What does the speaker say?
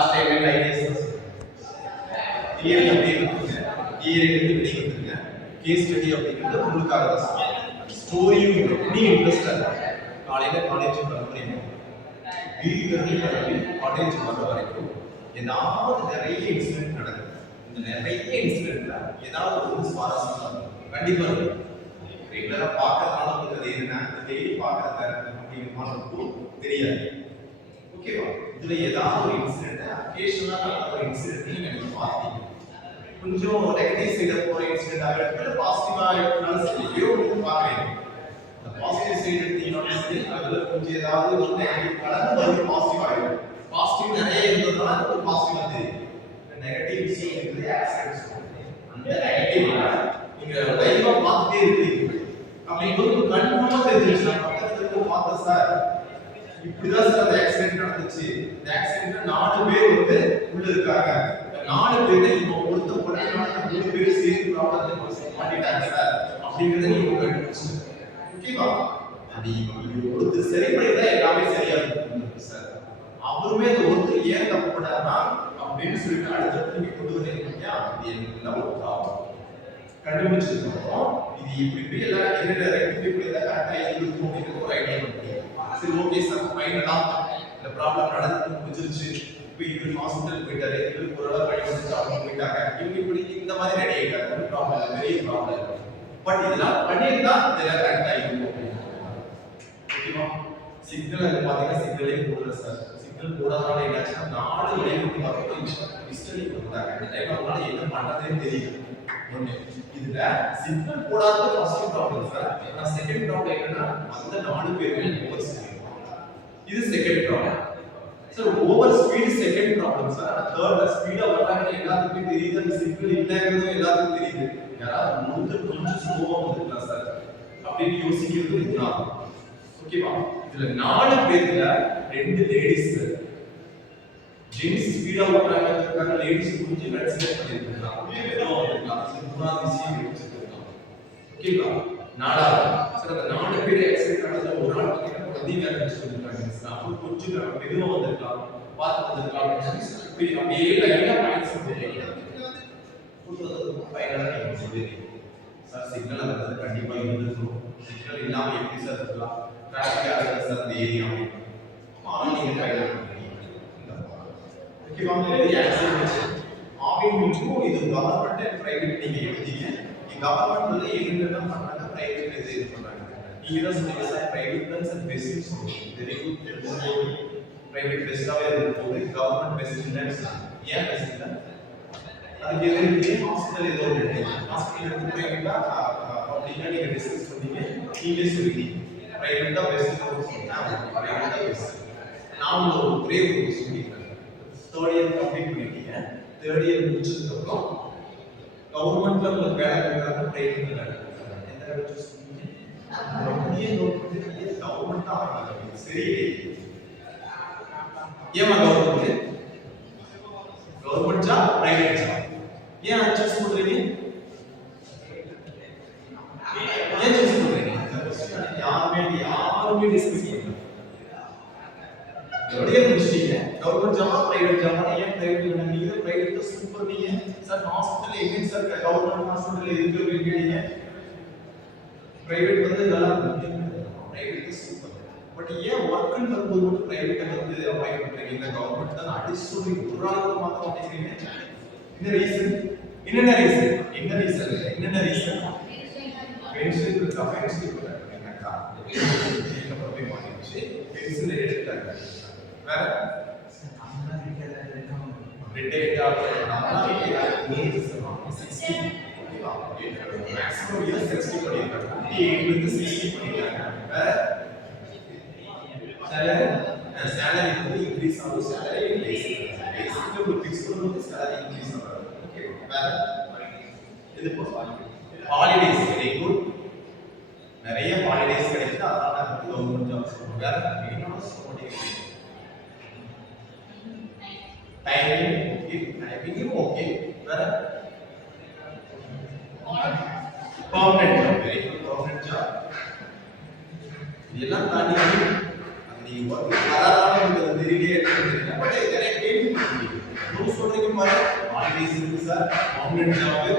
Last time ideas theory அப்படிங்க theory எப்படி கொடுத்துருங்க கேஸ் ஸ்டடி அப்படிங்கிறது உங்களுக்காக ஸ்டோரியும் நீ இன்ட்ரெஸ்டா காலையில காலேஜ் வரைக்கும் வீட்டிலிருந்து கிளம்பி காலேஜ் வர வரைக்கும் ஏதாவது நிறைய இன்சிடென்ட் நடக்குது. இந்த நிறைய இன்சிடென்ட்ல ஏதாவது ஒரு சுவாரஸ்யமா இருக்கும் கண்டிப்பா இருக்கும். ரெகுலரா பார்க்கறதுனால உங்களுக்கு என்ன டெய்லி பார்க்கறது அப்படிங்கிறதுக்கும் தெரியாது. ஓகேவா? இதுல ஏதாவது ஒரு இன்சிடென்ட் அக்கேஷனலா ஒரு இன்சிடென்ட் நீங்க பார்த்தீங்க. கொஞ்சம் நெகட்டிவ் சைட போற இன்சிடென்ட் ஆகிட்டு பாசிட்டிவா இருந்தாலும் சரி ஏதோ பார்க்கறீங்க. அந்த பாசிட்டிவ் சைடு எடுத்தீங்கன்னா சரி அதுல கொஞ்சம் ஏதாவது ஒரு நெகட்டிவ் கலந்து வந்து பாசிட்டிவ் ஆகிடும். பாசிட்டிவ் நிறைய இருந்ததுனால ஒரு பாசிட்டிவா தெரியும். நெகட்டிவ் விஷயம் இருக்குது ஆக்சிடென்ட்ஸ். அந்த நெகட்டிவ் நீங்க லைவா பார்த்துட்டே இருக்கீங்க. அப்படிங்கும்போது கன்ஃபார்மா தெரிஞ்சிருச்சு. பக்கத்துல இருக்க பார்த்த சார் இப்படிதான் சார் அந்த ஆக்சிடென்ட் நடந்துச்சு. இந்த ஆக்சிடென்ட்ல 4 பேர் வந்து உள்ள இருக்காங்க. 4 பேர் இப்போ ஒருத்தர் பண்ணனால 3 பேர் சேர்ந்து ப்ராப்ளத்தை மாட்டிட்டாங்க சார் அப்படிங்கறத நீங்க கண்டுபிடிச்சு. ஓகேவா? அது ஒருத்தர் சரி பண்ணிட்டா எல்லாமே சரியா இருக்கும் சார். அவருமே அந்த ஒருத்தர் ஏன் தப்பு பண்ணாருன்னா அப்படின்னு சொல்லிட்டு அடுத்த கொண்டு வரீங்க. அது என்ன ஒரு ப்ராப்ளம் கண்டுபிடிச்சிருக்கோம். இது இப்படி எல்லாம் என்னென்ன ரெக்டிஃபை பண்ணி கரெக்டா இருக்கும் அப்படிங்கிற ஒரு ஐடியா இருக்கு. சரி ஓகே சார் ஃபைனலா இந்த ப்ராப்ளம் நடந்து முடிஞ்சிருச்சு. இப்போ இவர் ஹாஸ்பிடல் போயிட்டாரு, இவர் ஒரு வழி வந்து அவங்க போயிட்டாங்க, இவங்க இப்படி இந்த மாதிரி ரெடி ஆயிட்டாங்க. ஒரு ப்ராப்ளம் பெரிய ப்ராப்ளம். பட் இதெல்லாம் பண்ணியிருந்தா இதெல்லாம் கரெக்டா இருக்கும். ஓகேவா? சிக்னல் அது பாத்தீங்கன்னா சிக்னலே போடல சார். சிக்னல் போடாதனால என்னாச்சுன்னா 4 வழிகளுக்கு வரப்போ ஹிஸ்டரி கொடுத்தாங்க. இந்த டைம் அவங்களால என்ன பண்றதே தெரியல. ஒண்ணு இதுல சிக்னல் போடாத ஃபர்ஸ்ட் ப்ராப்ளம் சார். நான் செகண்ட் ப்ராப்ளம் என்னன்னா அந்த 4 பேருமே ஓவர் ஸ்பீட். இது second problem. Sir over speed second problem sir. தேர்ட்ல ஸ்பீடா வர்றாங்க எல்லாத்துக்கும் தெரியுது. அந்த சிக்னல் இல்லங்கிறது எல்லாத்துக்கும் தெரியுது. யாராவது முந்து கொஞ்சம் ஸ்லோவா வந்துக்கலாம் சார் அப்படின்னு யோசிக்கிறது மூணாவது. ஓகேவா? இதுல 4 பேர்ல 2 லேடிஸ் ஜென்ஸ் ஸ்பீடா ஓடுறாங்க. லேடிஸ் கொஞ்சம் கன்சிடர் பண்ணிருக்காங்க. மெதுவா வந்துக்கலாம். மூணாவது விஷயம் யோசிச்சிருக்காங்க. ஓகேவா? நாலாவது சார் அந்த 4 பேர் ஆக்சிடென்ட் ஆனதுல ஒரு ஆள் பார்த்தீங்கன்னா அதிகமாக இருந்துச்சு. அப்போ கொஞ்சம் மெதுவா வந்துருக்கலாம், பார்த்து வந்துருக்கலாம். அப்படியே லைனா பாயிண்ட்ஸ் சொல்றீங்க. ஃபைனலா நீங்க சொல்றீங்க சார் சிக்னல் அந்த கண்டிப்பா இருந்திருக்கும். சிக்னல் இல்லாம எப்படி சார் இருக்கலாம்? டிராஃபிக் ஆகுது சார் அந்த ஏரியா. ஆனா நீங்க ஃபைனல் ஓகேவா? இது ஆக்சிடென்ட் ஆகியும் இது கவர்மெண்ட் அண்ட் பிரைவேட் நீங்க எழுதிங்க. கவர்மெண்ட் வந்து என்னென்ன பண்றாங்க, பிரைவேட் இது பண்றாங்க. நீங்க தான் சொல்லுங்க sir private plus and best சொல்லுங்க. தெரியும் பிரைவேட் பெஸ்டாவே இருக்கு. கவர்மெண்ட் பெஸ்ட் இல்லன்னு ஏன் பெஸ்ட் இல்ல? அதுக்கு எதிர்த்து ஹாஸ்பிடல் ஏதோ இருக்கு. ஹாஸ்பிடல் எடுத்து பிரைவேட்டா அப்படினா நீங்க டிஸ்கஸ் பண்ணீங்க. நீங்களே சொல்றீங்க பிரைவேட்டா பெஸ்ட் சொன்னா பிரைவேட்டா பெஸ்ட். நான் ஒரே ஒரு சொல்லிக்கிறேன். தேர்ட் இயர் கம்ப்ளீட் பண்ணிட்டீங்க. தேர்ட் இயர் முடிச்சதுக்கு அப்புறம் கவர்மெண்ட்ல உங்களுக்கு வேலை கொடுக்கறாங்க, பிரைவேட்ல வேலை கொடுக்கறாங்க. எந்த வேலை சூஸ் பண்ணீங்க? அப்படியே நோட் பண்ணி கவர்மெண்ட் தான் ஆகணும். சரி ஏமா கவர்மெண்ட் ஜாப் பிரைவேட் ஜாப் ஏன் சூஸ் பண்றீங்க? ஏன் சூஸ் பண்றீங்க? யாருமே டிஸ்கஸ் பண்ணல. எப்படியே முடிச்சிட்டீங்க. கவர்மெண்ட் ஜாப் பிரைவேட் ஜாப் ஏன் பிரைவேட் நீங்க பிரைவேட் சூப்பர் நீங்க சார் ஹாஸ்பிடல் எங்க சார் கவர்மெண்ட் ஹாஸ்பிடல் எதுக்கு இருக்கீங்க? பிரைவேட் வந்து நல்லா பிரைவேட் சூப்பர். பட் ஏன் வர்க்னு வரும்போது மட்டும் பிரைவேட் வந்து அவாய்ட் பண்றீங்க? இந்த கவர்மெண்ட் தான் அடிஷனலி ஒரு ஆளுக்கு மாத்த மாட்டேங்கிறீங்க. என்ன ரீசன்? என்னென்ன ரீசன்? பென்ஷன் இருக்கா? பென்ஷன் இருக்கா? போய் மாட்டிச்சு. பென்ஷன் எடுத்துட்டாங்க. வேற ரிட்டையர்ட் ஆகறதுனால ஏஜ் 60 மேக்ஸிமம் இயர் 60 பண்ணிருக்காங்க. 58 இருந்து 60 பண்ணிருக்காங்க. salary வந்து இன்கிரீஸ் ஆகும். salary இன்கிரீஸ் பேசிக்கலி ஒரு ஃபிக்ஸ் பண்ணும்போது salary இன்கிரீஸ் ஆகும். ஓகே வேற இது ஹாலிடேஸ் வெரி குட். நிறைய ஹாலிடேஸ் கிடைக்குது. அதனால கவர்மெண்ட் ஜாப் சொல்றோம். வேற மினிமம் சப்போர்ட்டிங் டைமிங் ஓகே. வேற permanent job, very good permanent job. இதெல்லாம் தாண்டி அது நீங்க ஒர்க் வராதனால உங்களுக்கு தெரியலையே. பட் இதெல்லாம் கேள்வி சொல்றீங்க பாரு ஹாலிடேஸ் இருக்கு சார், கவர்மெண்ட் ஜாப்